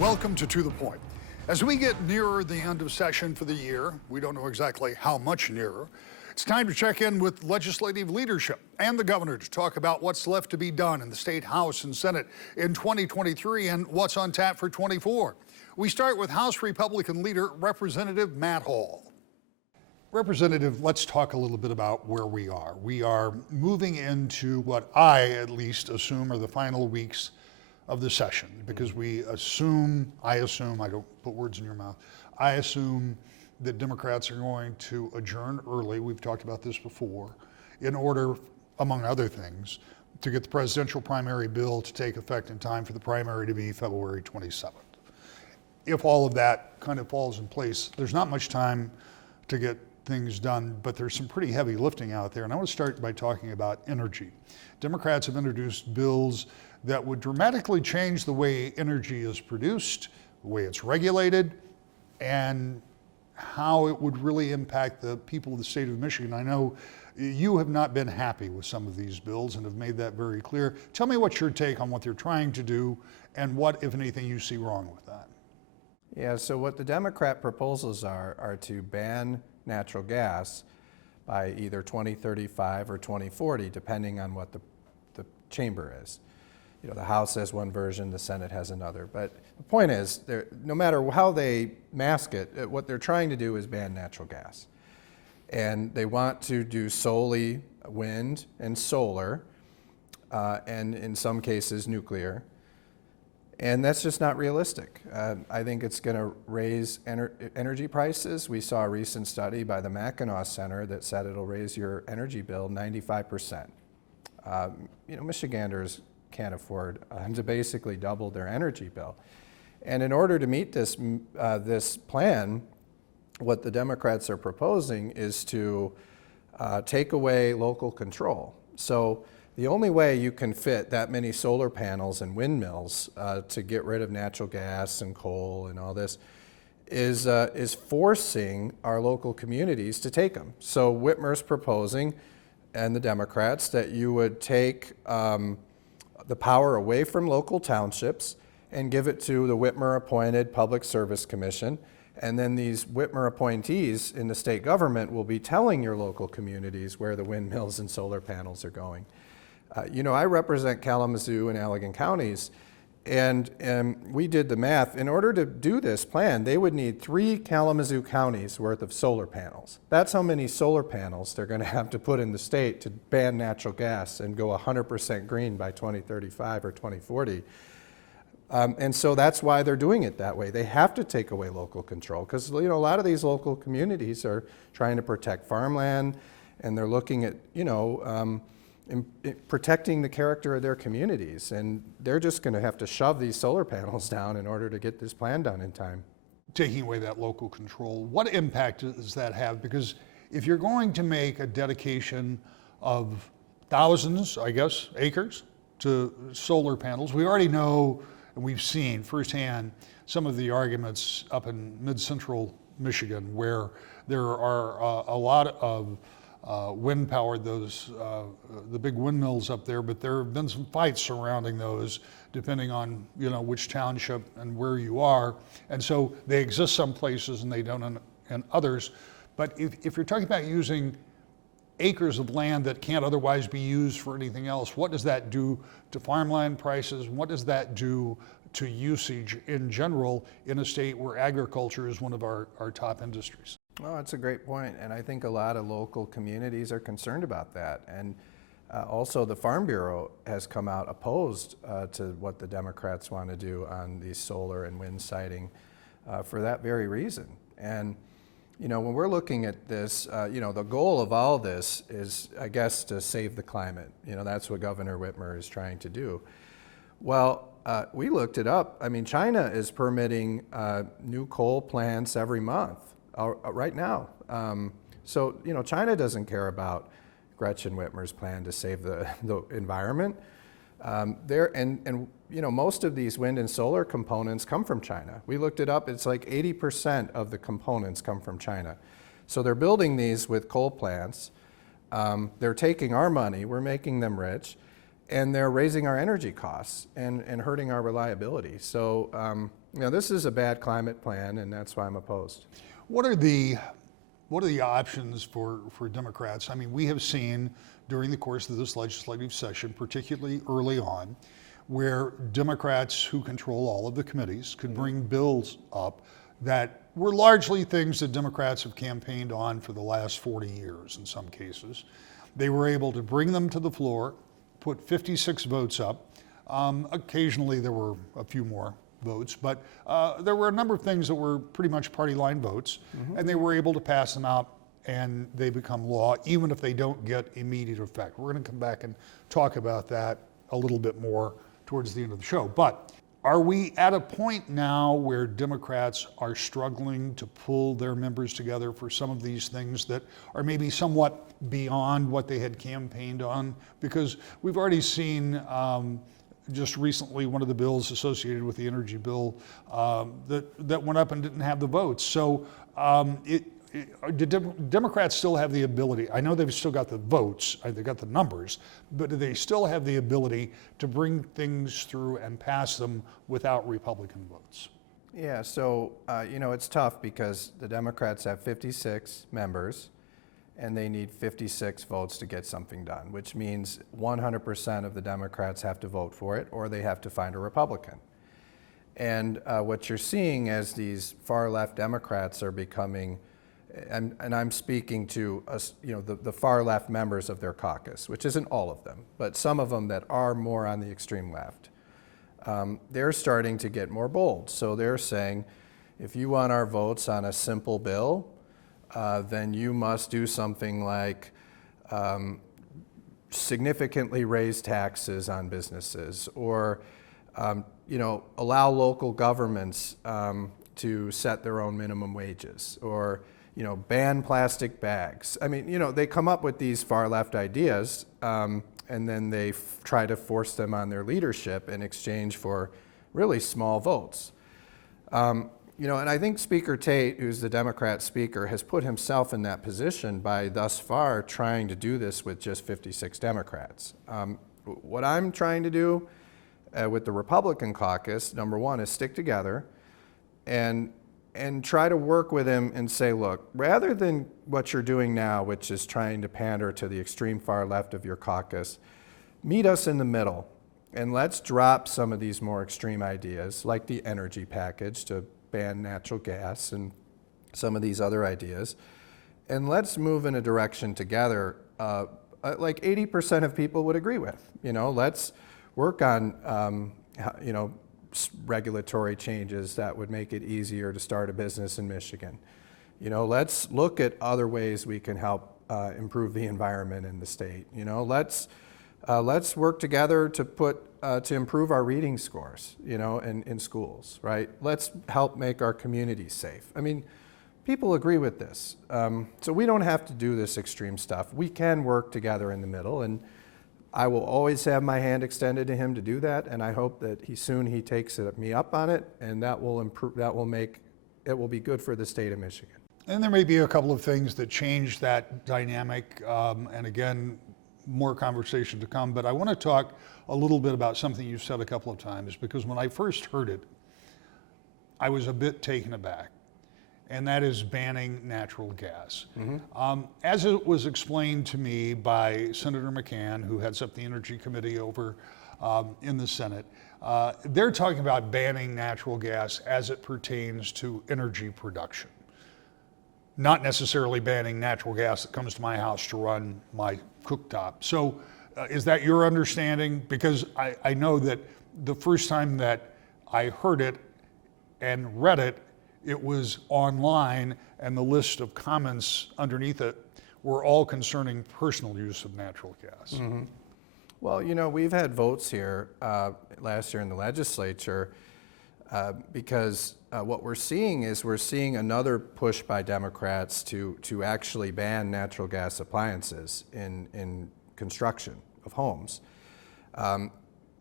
Welcome to the Point. As we get nearer the end of session for the year, we don't know exactly how much nearer, it's time to check in with legislative leadership and the governor to talk about what's left to be done in the state House and Senate in 2023 and what's on tap for 24. We start with House Republican leader Representative Matt Hall. Representative, let's talk a little bit about where we are. We are moving into what I at least assume are the final weeks of the session, because I assume, I don't put words in your mouth, I assume that Democrats are going to adjourn early, we've talked about this before, in order, among other things, to get the presidential primary bill to take effect in time for the primary to be February 27th. If all of that kind of falls in place, there's not much time to get things done, but there's some pretty heavy lifting out there. And I want to start by talking about energy. Democrats have introduced bills that would dramatically change the way energy is produced, the way it's regulated, and how it would really impact the people of the state of Michigan. I know you have not been happy with some of these bills and have made that very clear. Tell me what's your take on what they're trying to do and what, if anything, you see wrong with that. Yeah, so what the Democrat proposals are to ban natural gas by either 2035 or 2040, depending on what the chamber is. You know, the House has one version, the Senate has another. But the point is, no matter how they mask it, what they're trying to do is ban natural gas. And they want to do solely wind and solar, and in some cases nuclear. And that's just not realistic. I think it's going to raise energy prices. We saw a recent study by the Mackinac Center that said it'll raise your energy bill 95%. Michiganders can't afford to basically double their energy bill. And in order to meet this plan, what the Democrats are proposing is to take away local control. So the only way you can fit that many solar panels and windmills to get rid of natural gas and coal and all this is forcing our local communities to take them. So Whitmer's proposing, and the Democrats, that you would take the power away from local townships and give it to the Whitmer-appointed Public Service Commission. And then these Whitmer appointees in the state government will be telling your local communities where the windmills and solar panels are going. I represent Kalamazoo and Allegan counties, and we did the math. In order to do this plan, they would need 3 Kalamazoo counties worth of solar panels. That's how many solar panels they're going to have to put in the state to ban natural gas and go 100% green by 2035 or 2040. And so that's why they're doing it that way. They have to take away local control because a lot of these local communities are trying to protect farmland, and they're looking at protecting the character of their communities, and they're just going to have to shove these solar panels down in order to get this plan done in time. Taking away that local control, what impact does that have? Because if you're going to make a dedication of thousands, I guess, acres to solar panels, we already know and we've seen firsthand some of the arguments up in mid-central Michigan where there are a lot of wind-powered, the big windmills up there, but there have been some fights surrounding those depending on which township and where you are. And so they exist some places and they don't in others. But if you're talking about using acres of land that can't otherwise be used for anything else, what does that do to farmland prices? What does that do to usage in general in a state where agriculture is one of our top industries? Well, that's a great point, and I think a lot of local communities are concerned about that. And also the Farm Bureau has come out opposed to what the Democrats want to do on these solar and wind siting for that very reason. And when we're looking at this, the goal of all this is, I guess, to save the climate. That's what Governor Whitmer is trying to do. Well, we looked it up. I mean, China is permitting new coal plants every month right now. So, China doesn't care about Gretchen Whitmer's plan to save the environment. Most of these wind and solar components come from China. We looked it up, it's like 80% of the components come from China. So they're building these with coal plants. They're taking our money, we're making them rich, and they're raising our energy costs and hurting our reliability. So This is a bad climate plan, and that's why I'm opposed. What are the options for Democrats? I mean, we have seen during the course of this legislative session, particularly early on, where Democrats who control all of the committees could bring bills up that were largely things that Democrats have campaigned on for the last 40 years in some cases. They were able to bring them to the floor, put 56 votes up. Occasionally there were a few more votes, but there were a number of things that were pretty much party line votes, and they were able to pass them out and they become law, even if they don't get immediate effect. We're going to come back and talk about that a little bit more towards the end of the show. But are we at a point now where Democrats are struggling to pull their members together for some of these things that are maybe somewhat beyond what they had campaigned on? Because we've already seen just recently one of the bills associated with the energy bill that went up and didn't have the votes. So do Democrats still have the ability? I know they've still got the votes, they've got the numbers, but do they still have the ability to bring things through and pass them without Republican votes? Yeah, so it's tough because the Democrats have 56 members and they need 56 votes to get something done, which means 100% of the Democrats have to vote for it or they have to find a Republican. And what you're seeing as these far-left Democrats are becoming, and I'm speaking to the far-left members of their caucus, which isn't all of them, but some of them that are more on the extreme left. They're starting to get more bold. So they're saying, if you want our votes on a simple bill, then you must do something like significantly raise taxes on businesses, or allow local governments to set their own minimum wages, or ban plastic bags. I mean, they come up with these far left ideas, and then they try to force them on their leadership in exchange for really small votes. And I think Speaker Tate, who's the Democrat speaker, has put himself in that position by thus far trying to do this with just 56 Democrats. What I'm trying to do with the Republican caucus, number one, is stick together and try to work with him and say, look, rather than what you're doing now, which is trying to pander to the extreme far left of your caucus, meet us in the middle and let's drop some of these more extreme ideas, like the energy package to ban natural gas and some of these other ideas, and let's move in a direction together like 80% of people would agree with. Let's work on regulatory changes that would make it easier to start a business in Michigan. Let's look at other ways we can help improve the environment in the state. Let's work together to improve our reading scores, in schools, right? Let's help make our communities safe. I mean, people agree with this. So we don't have to do this extreme stuff. We can work together in the middle, and I will always have my hand extended to him to do that, and I hope that he takes me up on it, and that will be good for the state of Michigan. And there may be a couple of things that change that dynamic, and again, more conversation to come, but I want to talk a little bit about something you've said a couple of times, because when I first heard it, I was a bit taken aback, and that is banning natural gas. As it was explained to me by Senator McCann, who heads up the Energy Committee over in the Senate, they're talking about banning natural gas as it pertains to energy production, not necessarily banning natural gas that comes to my house to run my cooktop. So is that your understanding? Because I know that the first time that I heard it and read it, it was online, and the list of comments underneath it were all concerning personal use of natural gas. Well, we've had votes here last year in the legislature because what we're seeing another push by Democrats to actually ban natural gas appliances in construction of homes.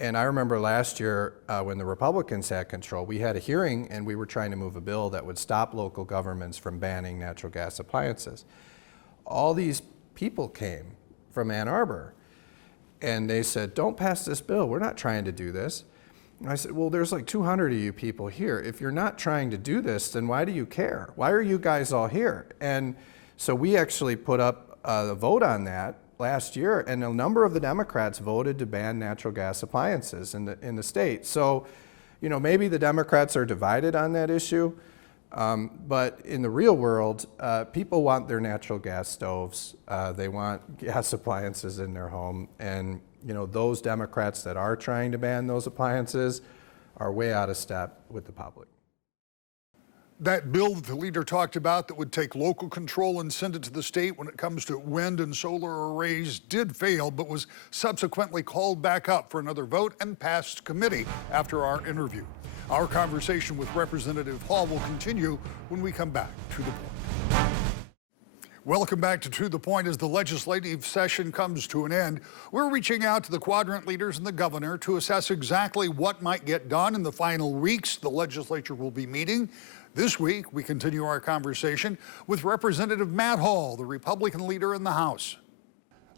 And I remember last year when the Republicans had control, we had a hearing and we were trying to move a bill that would stop local governments from banning natural gas appliances. All these people came from Ann Arbor and they said, don't pass this bill, we're not trying to do this. And I said, well, there's like 200 of you people here. If you're not trying to do this, then why do you care? Why are you guys all here? And so we actually put up a vote on that last year, and a number of the Democrats voted to ban natural gas appliances in the state. So, you know, maybe the Democrats are divided on that issue, but in the real world, people want their natural gas stoves. They want gas appliances in their home, and you know, those Democrats that are trying to ban those appliances are way out of step with the public. That bill that the leader talked about that would take local control and send it to the state when it comes to wind and solar arrays did fail, but was subsequently called back up for another vote and passed committee after our interview. Our conversation with Representative Hall will continue when we come back to the point. Welcome back to the Point. As the legislative session comes to an end, we're reaching out to the quadrant leaders and the governor to assess exactly what might get done in the final weeks the legislature will be meeting. This week, we continue our conversation with Representative Matt Hall, the Republican leader in the House.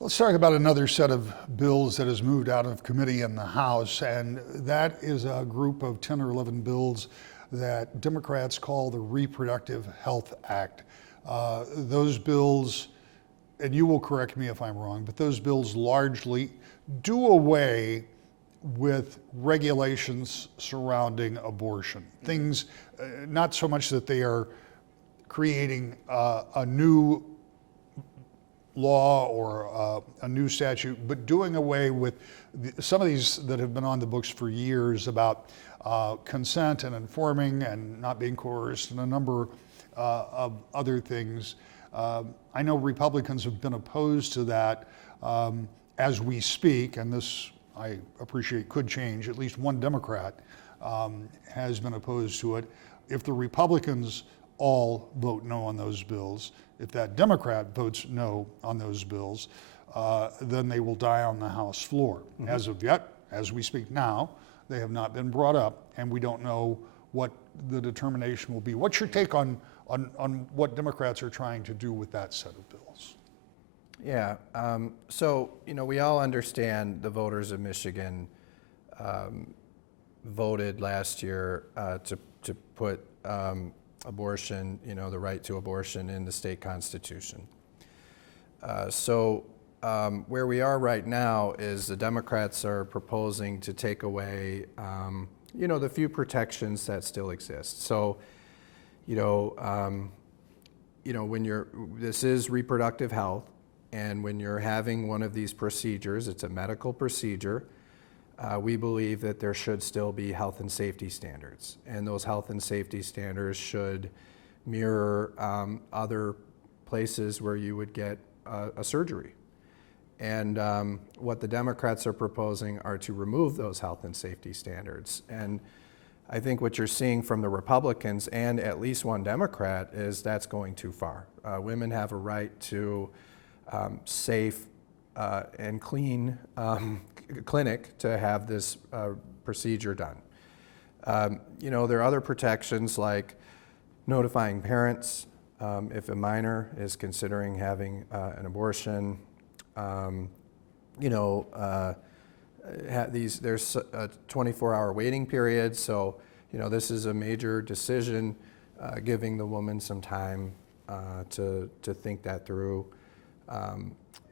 Let's talk about another set of bills that has moved out of committee in the House, and that is a group of 10 or 11 bills that Democrats call the Reproductive Health Act. Those bills, and you will correct me if I'm wrong, but those bills largely do away with regulations surrounding abortion. Things, not so much that they are creating a new law or a new statute, but doing away with some of these that have been on the books for years about consent and informing and not being coerced and a number of other things. I know Republicans have been opposed to that as we speak, and this, I appreciate, could change. At least one Democrat has been opposed to it. If the Republicans all vote no on those bills, if that Democrat votes no on those bills, then they will die on the House floor. Mm-hmm. As of yet, as we speak now, they have not been brought up, and we don't know what the determination will be. What's your take on what Democrats are trying to do with that set of bills? Yeah, so, you know, we all understand the voters of Michigan voted last year to put abortion, you know, the right to abortion in the state constitution. So where we are right now is the Democrats are proposing to take away, you know, the few protections that still exist. So, when this is reproductive health, and when you're having one of these procedures, it's a medical procedure, we believe that there should still be health and safety standards. And those health and safety standards should mirror other places where you would get a surgery. And what the Democrats are proposing are to remove those health and safety standards. And I think what you're seeing from the Republicans and at least one Democrat is that's going too far. Women have a right to safe and clean clinic to have this procedure done. There are other protections like notifying parents if a minor is considering having an abortion. There's a 24-hour waiting period, so this is a major decision, giving the woman some time to think that through.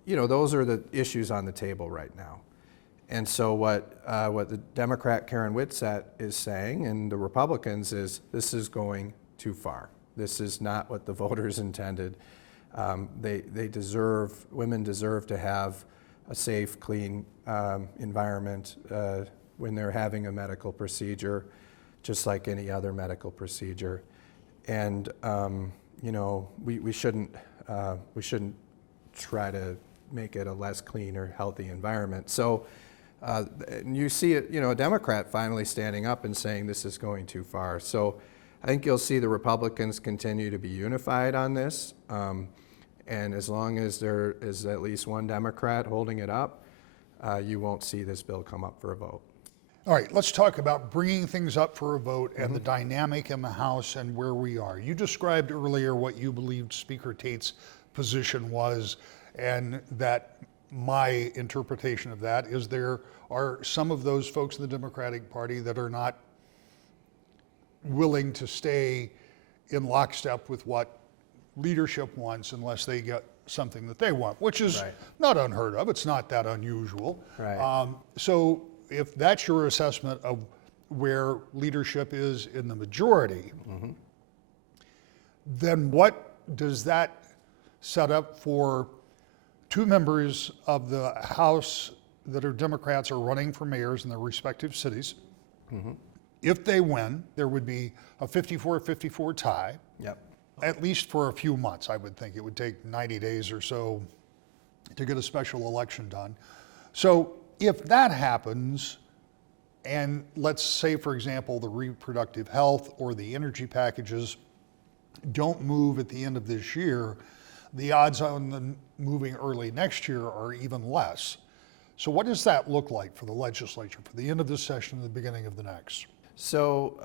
Those are the issues on the table right now. And so what the Democrat Karen Whitsett is saying, and the Republicans, is this is going too far. This is not what the voters intended. Women deserve to have a safe, clean environment when they're having a medical procedure, just like any other medical procedure. And we shouldn't try to make it a less clean or healthy environment. So you see it, a Democrat finally standing up and saying this is going too far. So I think you'll see the Republicans continue to be unified on this. And as long as there is at least one Democrat holding it up, you won't see this bill come up for a vote. All right, let's talk about bringing things up for a vote and the dynamic in the House and where we are. You described earlier what you believed Speaker Tate's position was, and that my interpretation of that is there are some of those folks in the Democratic Party that are not willing to stay in lockstep with what leadership wants unless they get something that they want, which is Right. not unheard of. It's not that unusual. Right. So if that's your assessment of where leadership is in the majority, then what does that set up for two members of the House that are Democrats are running for mayors in their respective cities? If they win, there would be a 54-54 tie, Yep. at least for a few months. I would think it would take 90 days or so to get a special election done. So if that happens, and let's say, for example, the reproductive health or the energy packages don't move at the end of this year, the odds on them moving early next year are even less. So what does that look like for the legislature, for the end of this session and the beginning of the next? So,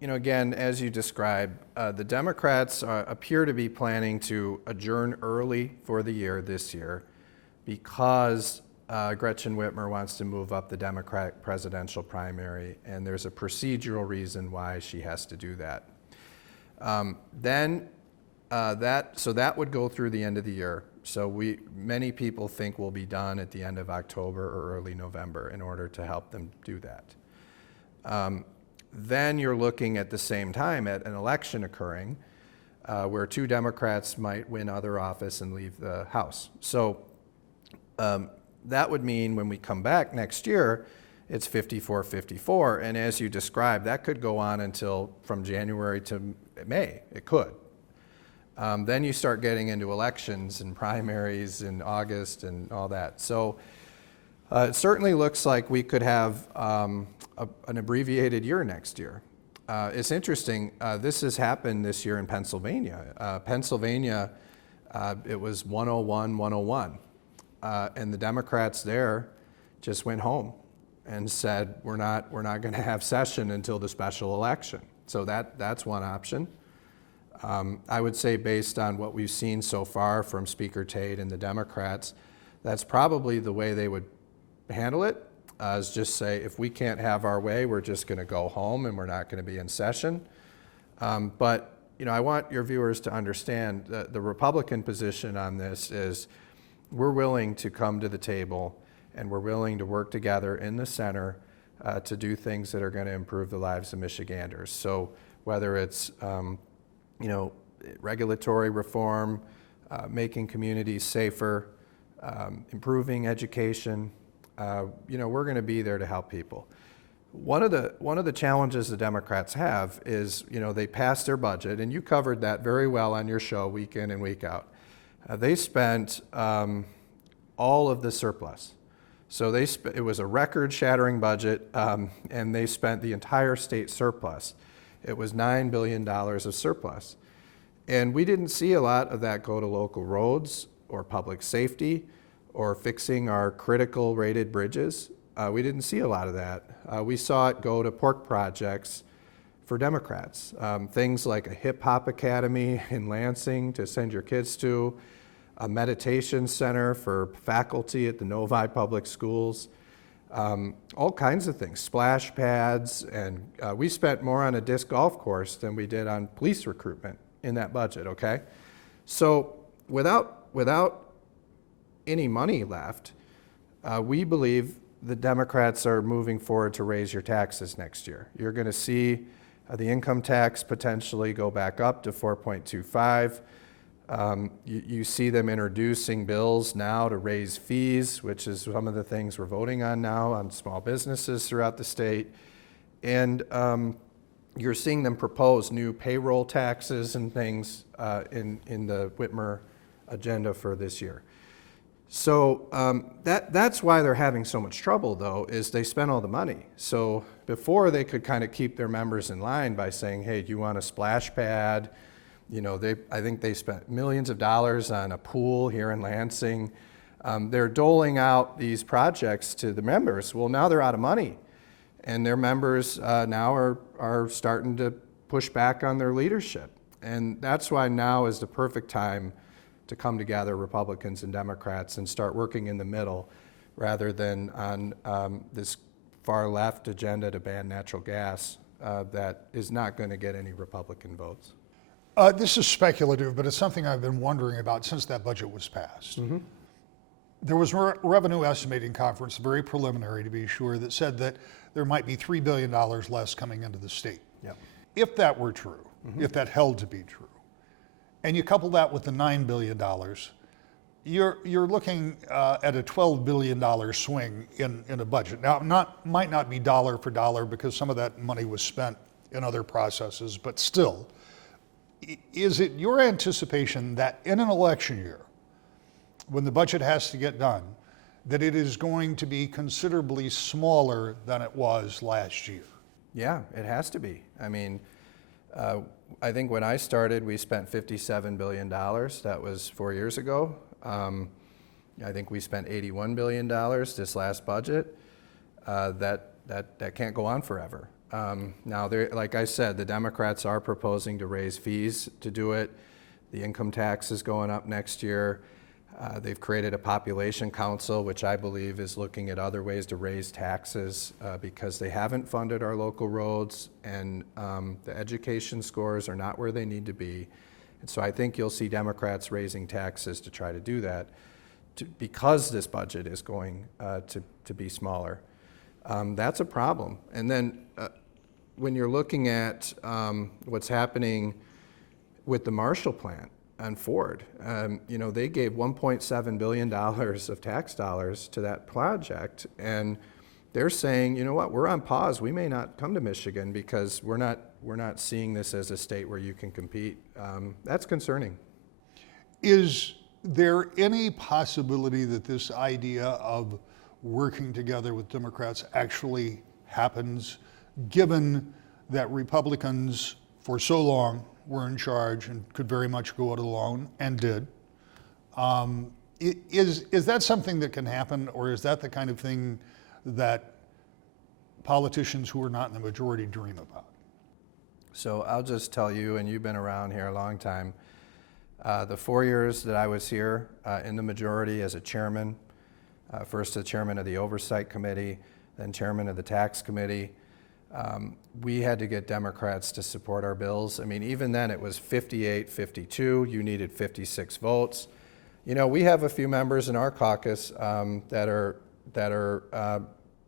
again, as you described, the Democrats appear to be planning to adjourn early for the year this year because Gretchen Whitmer wants to move up the Democratic presidential primary, and there's a procedural reason why she has to do that. So that would go through the end of the year. So many people think we'll be done at the end of October or early November in order to help them do that. Then you're looking at the same time at an election occurring where two Democrats might win other office and leave the House. So that would mean when we come back next year, it's 54-54. And as you described, that could go on until from January to May. It could. Then you start getting into elections and primaries in August and all that. So it certainly looks like we could have an abbreviated year next year. It's interesting, this has happened this year in Pennsylvania. It was 101-101. And the Democrats there just went home and said, we're not going to have session until the special election. So that's one option. I would say based on what we've seen so far from Speaker Tate and the Democrats, that's probably the way they would handle it, is just say, if we can't have our way, we're just going to go home and we're not going to be in session. But I want your viewers to understand that the Republican position on this is we're willing to come to the table and we're willing to work together in the center to do things that are going to improve the lives of Michiganders. So whether it's regulatory reform, making communities safer, improving education, we're going to be there to help people. One of the challenges the Democrats have is, they passed their budget, and you covered that very well on your show week in and week out. They spent all of the surplus. So it was a record-shattering budget, and they spent the entire state surplus. It was $9 billion of surplus. And we didn't see a lot of that go to local roads or public safety or fixing our critical rated bridges. We didn't see a lot of that. We saw it go to pork projects for Democrats. Things like a hip hop academy in Lansing to send your kids to, a meditation center for faculty at the Novi Public Schools, all kinds of things, splash pads, and we spent more on a disc golf course than we did on police recruitment in that budget, okay? So without any money left, we believe the Democrats are moving forward to raise your taxes next year. You're going to see the income tax potentially go back up to 4.25. You see them introducing bills now to raise fees, which is some of the things we're voting on now on small businesses throughout the state. And you're seeing them propose new payroll taxes and things in the Whitmer agenda for this year. So that's why they're having so much trouble, though, is they spent all the money. So before they could kind of keep their members in line by saying, hey, do you want a splash pad? I think they spent millions of dollars on a pool here in Lansing. They're doling out these projects to the members. Well, now they're out of money. And their members now are starting to push back on their leadership. And that's why now is the perfect time to come together, Republicans and Democrats, and start working in the middle rather than on this far left agenda to ban natural gas that is not going to get any Republican votes. This is speculative, but it's something I've been wondering about since that budget was passed. There was a revenue estimating conference, very preliminary to be sure, that said that there might be $3 billion less coming into the state. Yep. If that were true, if that held to be true, and you couple that with the $9 billion, you're looking at a $12 billion swing in a budget. Now, might not be dollar for dollar because some of that money was spent in other processes, but still, is it your anticipation that in an election year, when the budget has to get done, that it is going to be considerably smaller than it was last year? Yeah, it has to be. I mean, I think when I started, we spent $57 billion. That was 4 years ago. I think we spent $81 billion this last budget. That can't go on forever. Now, like I said, the Democrats are proposing to raise fees to do it. The income tax is going up next year. They've created a population council, which I believe is looking at other ways to raise taxes because they haven't funded our local roads, and the education scores are not where they need to be. And so I think you'll see Democrats raising taxes to try to do that because this budget is going to be smaller. That's a problem. And then when you're looking at what's happening with the Marshall Plan on Ford, they gave $1.7 billion of tax dollars to that project, and they're saying, you know what, we're on pause. We may not come to Michigan because we're not seeing this as a state where you can compete. That's concerning. Is there any possibility that this idea of working together with Democrats actually happens, given that Republicans for so long were in charge and could very much go it alone and did? Is that something that can happen, or is that the kind of thing that politicians who are not in the majority dream about? So I'll just tell you, and you've been around here a long time, the 4 years that I was here in the majority as a chairman, first the chairman of the Oversight Committee, then chairman of the Tax Committee, we had to get Democrats to support our bills. I mean, even then it was 58-52. You needed 56 votes. We have a few members in our caucus that are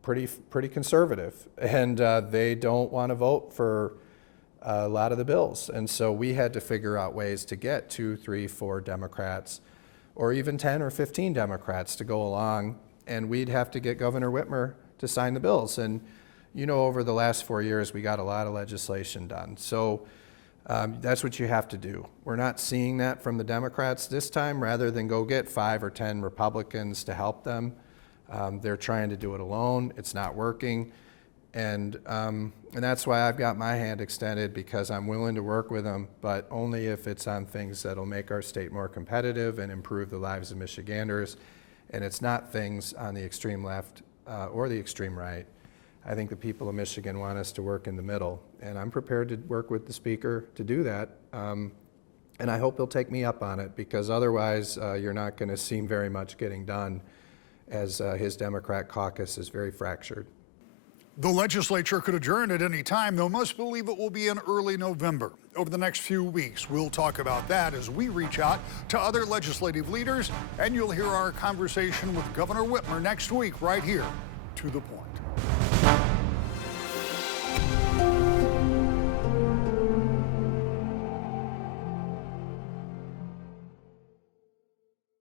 pretty conservative, and they don't want to vote for a lot of the bills. And so we had to figure out ways to get 2, 3, 4 Democrats, or even 10 or 15 Democrats to go along, and we'd have to get Governor Whitmer to sign the bills. And over the last 4 years, we got a lot of legislation done. So that's what you have to do. We're not seeing that from the Democrats this time. Rather than go get 5 or 10 Republicans to help them, they're trying to do it alone. It's not working. And that's why I've got my hand extended, because I'm willing to work with them, but only if it's on things that'll make our state more competitive and improve the lives of Michiganders. And it's not things on the extreme left or the extreme right. I think the people of Michigan want us to work in the middle, and I'm prepared to work with the Speaker to do that. And I hope he'll take me up on it, because otherwise you're not going to see very much getting done, as his Democrat caucus is very fractured. The legislature could adjourn at any time, though most believe it will be in early November. Over the next few weeks, we'll talk about that as we reach out to other legislative leaders, and you'll hear our conversation with Governor Whitmer next week right here, To the Point.